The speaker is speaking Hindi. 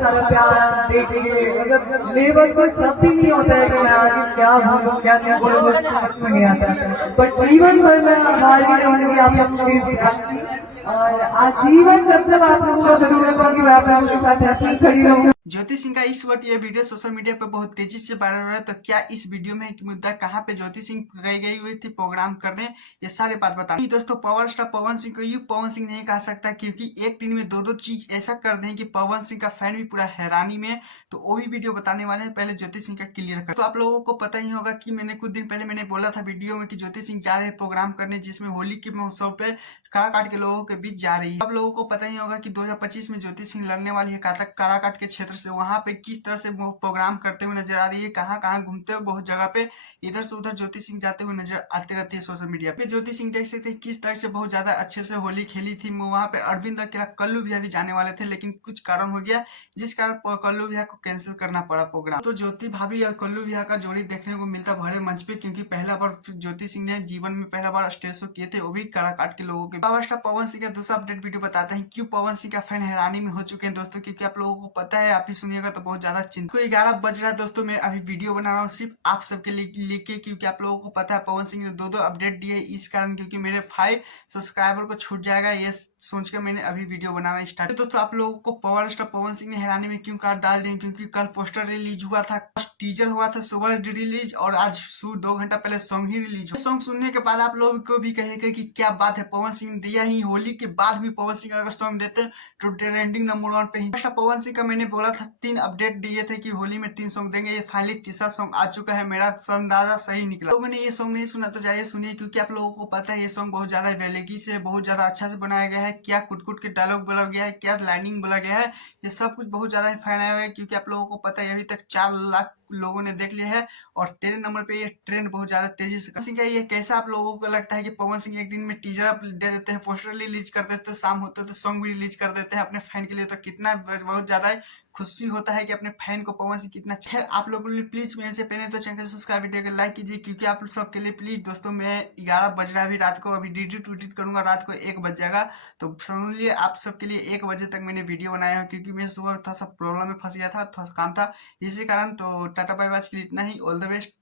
सारा प्यार देखिए, मतलब मेरे पास कोई शब्द ही नहीं होता है कि मैं आगे क्या बोलूं क्या नहीं बोलूं, मुझे समझ में नहीं आता। बट जीवन भर मैं हार नहीं रहूंगी आप लोगों के साथ, और आजीवन जब तक आप लोगों को जरूरत होगी मैं आप लोगों के साथ ऐसे ही खड़ी रहूंगी। ज्योति सिंह का इस वक्त ये वीडियो सोशल मीडिया पर बहुत तेजी से वायरल हो रहा है। तो क्या इस वीडियो में एक मुद्दा कहाँ पे ज्योति सिंह गई हुई थी प्रोग्राम करने, ये सारे बात बताएं। दोस्तों पावर स्टार पवन सिंह को यूं पवन सिंह नहीं कहा सकता, क्योंकि एक दिन में दो दो चीज ऐसा कर दें कि पवन सिंह का फैन भी पूरा हैरानी में। तो वो भी वीडियो बताने वाले हैं, पहले ज्योति सिंह का क्लियर कर। तो आप लोगों को पता ही होगा कि मैंने कुछ दिन पहले मैंने बोला था वीडियो में कि ज्योति सिंह जा रहे हैं प्रोग्राम करने, जिसमें होली के महोत्सव पे काराकाट के लोगों के बीच जा रही है। आप लोगों को पता ही होगा कि 2025 में ज्योति सिंह लड़ने वाली है काराकाट के क्षेत्र से। वहां पे किस तरह से वो प्रोग्राम करते हुए नजर आ रही है, कहाँ कहाँ घूमते हुए, बहुत जगह पे इधर से उधर ज्योति सिंह जाते हुए नजर आते रहती है सोशल मीडिया पे। ज्योति सिंह देख सकते हैं किस तरह से बहुत ज्यादा अच्छे से होली खेली थी। वहां पे अरविंद अकेला कल्लू भैया भी जाने वाले थे, लेकिन कुछ कारण हो गया जिस कारण कल्लू भैया को कैंसिल करना पड़ा प्रोग्राम। तो ज्योति भाभी और कल्लू भैया का जोड़ी देखने को मिलता भरे मंच पे, क्योंकि पहला बार ज्योति सिंह ने जीवन में पहला बार स्टेज शो किए थे, वो भी काराकाट के लोगों के। पावर स्टार पवन सिंह का दूसरा अपडेट वीडियो बताते हैं क्यों पवन सिंह का फैन हैरानी में हो चुके हैं दोस्तों, क्योंकि आप लोगों को पता है, आप ही सुनिएगा तो बहुत ज्यादा चिंता। कोई 11 बज रहा है दोस्तों, मैं अभी वीडियो बना रहा हूँ सिर्फ आप सबके लिए, क्योंकि आप लोगों को पता है पवन सिंह ने दो अपडेट दिए इस कारण, क्योंकि मेरे 5 सब्सक्राइबर को छूट जाएगा, ये सोच के मैंने अभी वीडियो बनाना स्टार्ट। दोस्तों आप लोगों को पावर स्टार पवन सिंह ने हैरानी में क्यों कार डाल दें, क्योंकि कल पोस्टर रिलीज हुआ था, टीजर हुआ था सुबह रिलीज, और आज 2 घंटा पहले सॉन्ग ही रिलीज हुआ। सॉन्ग सुनने के बाद आप लोगों को भी कहेगा कि क्या बात है, पवन सिंह ने दिया ही, होली के बाद भी पवन सिंह अगर सॉन्ग देते तो ट्रेंडिंग नंबर 1 पे ही। पवन सिंह का मैंने बोला था 3 अपडेट दिए थे कि होली में 3 सॉन्ग देंगे, ये फाइनली तीसरा सॉन्ग आ चुका है, मेरा अंदाजा सही निकला। लोगों ने ये सॉन्ग नहीं सुना तो जाइए सुनिए, क्योंकि आप लोगों को पता है ये सॉन्ग बहुत ज्यादा वेलेगी से बहुत ज्यादा अच्छा से बनाया गया है, क्या कुट कुट के डायलॉग बोला गया है, क्या लाइनिंग बोला गया है, ये सब कुछ बहुत ज्यादा फैन आया हुआ है। क्योंकि आप लोगों को पता है अभी तक 4 लाख लोगों ने देख लिया है, और 13 नंबर पे ये ट्रेंड बहुत ज्यादा तेजी से सिंह का। ये कैसा आप लोगों को लगता है कि पवन सिंह एक दिन में टीजर दे देते हैं, पोस्टर रिलीज कर देते हैं, शाम होते तो सॉन्ग भी रिलीज कर देते हैं अपने फैन के लिए, तो कितना बहुत ज्यादा खुशी होता है कि अपने फैन को पवन सिंह कितना अच्छा है। आप लोगों ने प्लीज मेरे से पहले तो चैनल सब्सक्राइब, वीडियो को लाइक कीजिए, क्योंकि आप सब के लिए प्लीज दोस्तों, मैं 11 बज रहा है अभी रात को, अभी डिलीट करूंगा, रात को 1 बज जाएगा, तो समझिए आप सबके लिए 1 बजे तक मैंने वीडियो बनाया है, क्योंकि मैं सुबह थोड़ा सा प्रॉब्लम में फंस गया था, थोड़ा सा काम था इसी कारण। तो टाटा बाय बाय के लिए इतना ही, ऑल द बेस्ट।